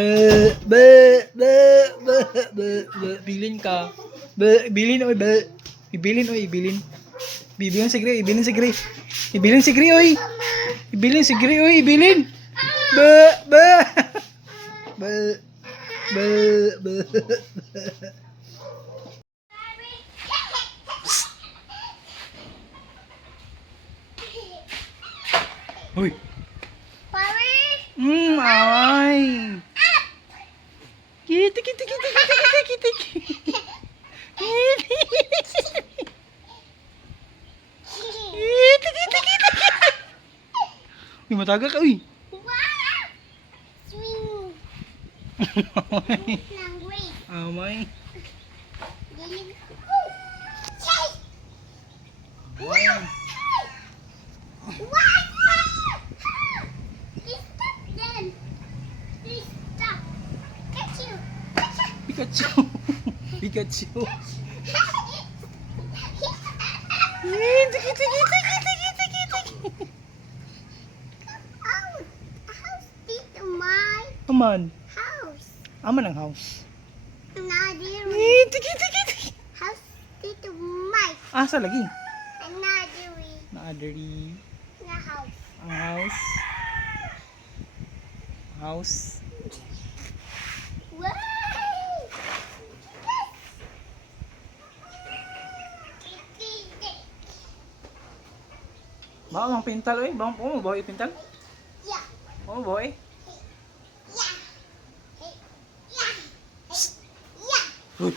Be, be, be, be, be, bilin ka. Bilin oy, be. Ibilin oy, ibilin. Bibilin si Gray, ibilin si Gray. Ibilin si Gray oy. Ibilin si Gray oy, ibilin. Be, be. Be, be, be. Hoy. Ay. Kita, kita, kita, kita, kita, kita, kita. Kita, kita, kita. Uy, mataga ka, uy. Amay. Wow. Pikachu. Pikachu. Kita, kita, kita, kita, kita, kita. Aman. Aman ang house. Kita, kita, kita. Asa lagi? Naadari. Ang house. House. Bawa mang pintal oy, bawa mo bawa pintal. Oh boy. Uy.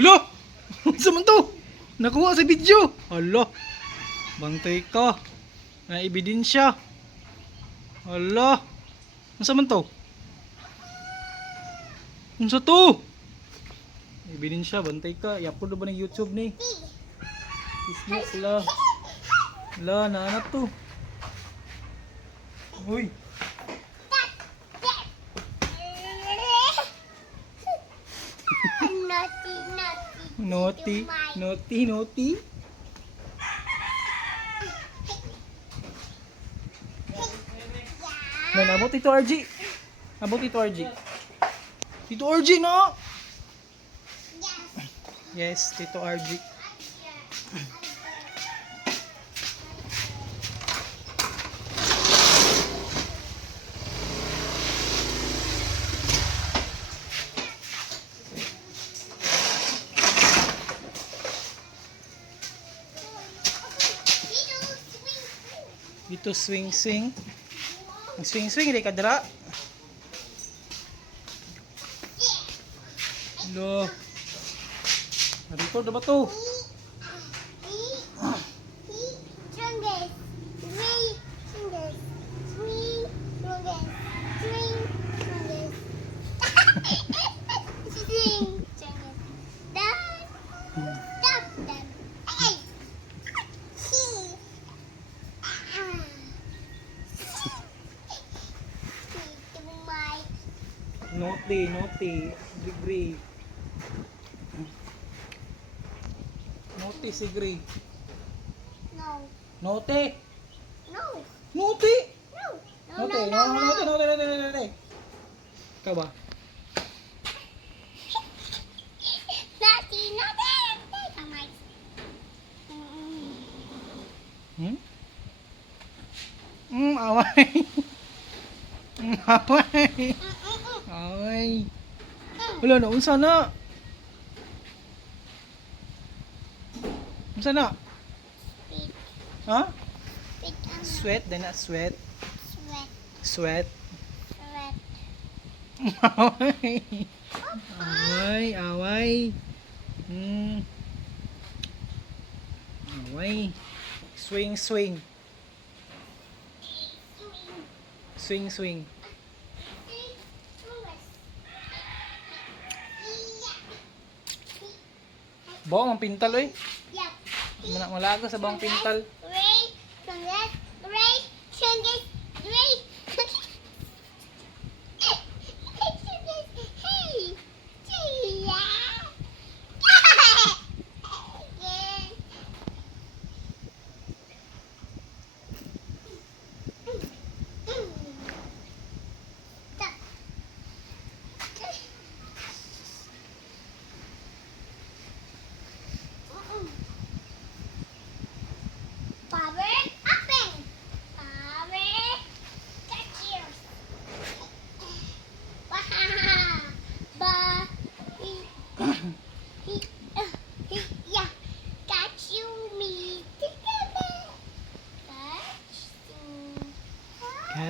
Hello! Sa man to? Nakuha sa video. Hala. Bantay ka. Na ebidensya. Hala. Unsa man to? Unsa to? Ebidensya, bantay ka. I-upload ba ng YouTube ni? Facebook la. La, naanap to. Uy. Naughty, naughty, naughty. Nan, abot ito RG. Abot ito RG. Tito RG no? Yes, Tito RG. Dito swing swing. Ang swing swing di kadra. Lo. Record ba to? Naughty, naughty, Gray. Naughty si Gray. No. Naughty. No. Naughty. No. Naughty, naughty. Ikaw ba? Naughty, naughty. Amay. Away. Away. Away. Wala na, unsa na? Unsa na? Ha? Sweat, then not sweat. Sweat. Away. Away, away. Away. Swing, swing. Swing, swing. Bawang ang pintal oy. Malago sa bawang pintal.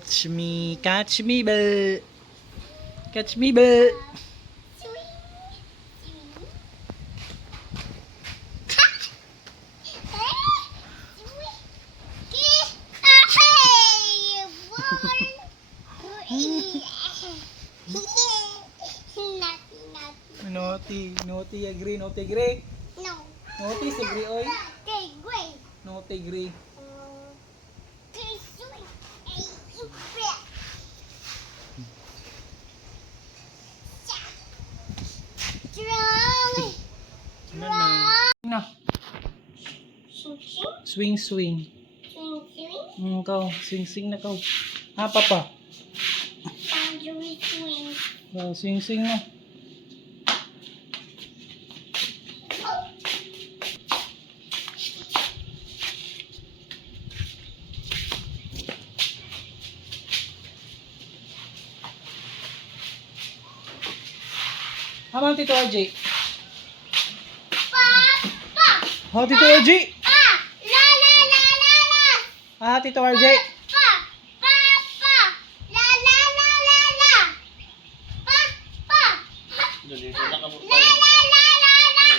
Catch me, bell. Catch me, bell. Naughty, agree, naughty, agree. No. Naughty, agree, oy. Okay, great. Naughty, agree. Okay, sweet. Strong. Na. Swing, swing. Ikaw, swing na kau. Papa. Boundary swing. Swing na. Hamang Tito RJ. Oh, Tito RJ. La la la la la. Tito RJ. Pa. La la la la la. Pa. La la la la la.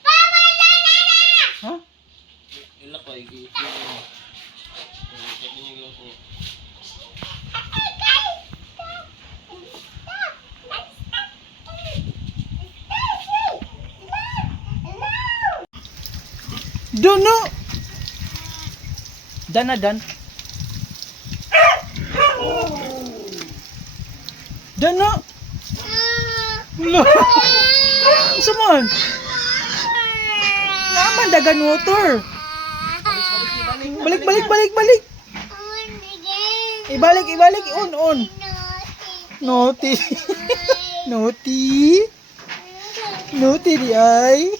Papa la la la. Ha? Duno. Dan na dan. Dan na. Lo. Saman. Naman dagan motor. Balik. Ibalik. On. Naughty. Naughty di ay.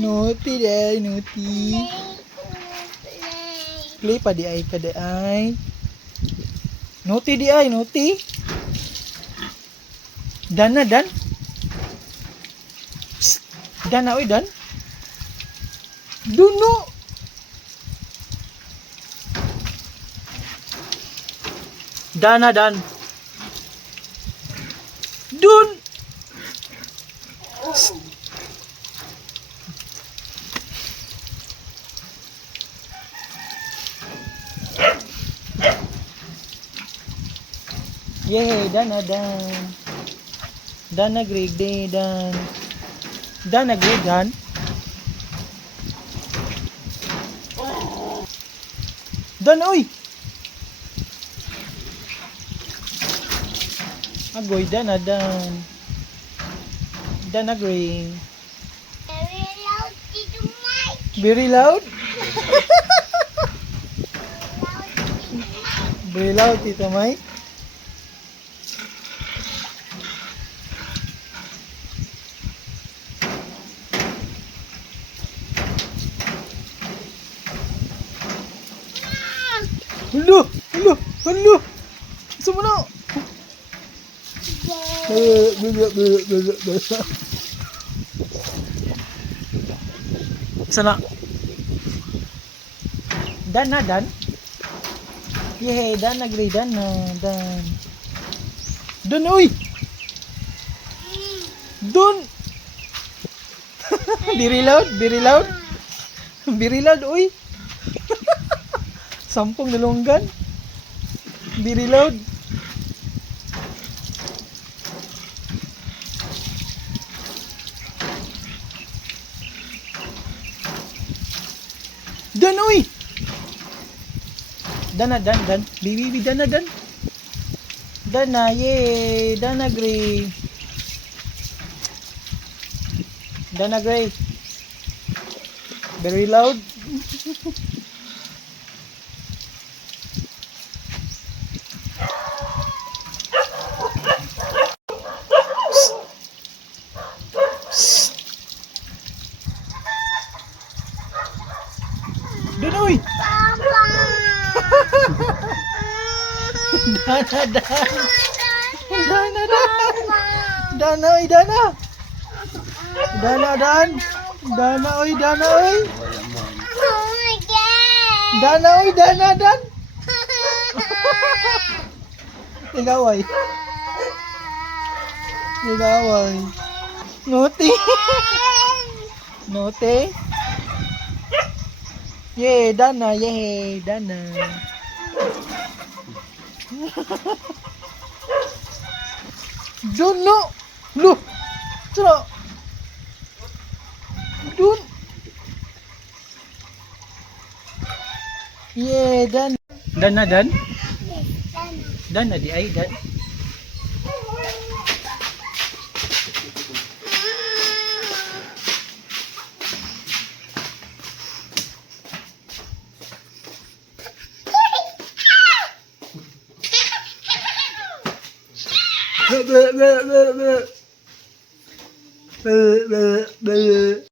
Naughty di ay, naughty. Play pa di ay. Naughty di ay, naughty. Dan na. Psst. Dan na, oy, dan. Duno. Dan. Dun. Psst. Yay, dan. Dan na Greg day, dan. Dan na Greg, dan. Dan, oy. Agoy, dan. Dan na Greg. Very loud, Tito Mike. Very loud? Very loud, Tito Mike. Hello. Semua. Sana. Dan. Yay, dan agree, dan. Dun, uy. Dun. Very loud, uy. Sampung nalunggan. Very loud. Dan, uy. Dan. Bibi, dan. Dan na, yay. Dan agree. Dan agree. Very loud. Dunoy! Dana. Dana, oy. Oh my God. Dana, oy, Dana, Dan. Nagaway. Nagaway. Nuti. Nuti. Yay, Dana, yay, Dana. Don't know. Look. Sino? Don't. Yeah, Dan. Dan na, Dan? Dan na, di ay, Dan. Bơ, bơ, bơ, bơ, bơ. Bơ, bơ, bơ.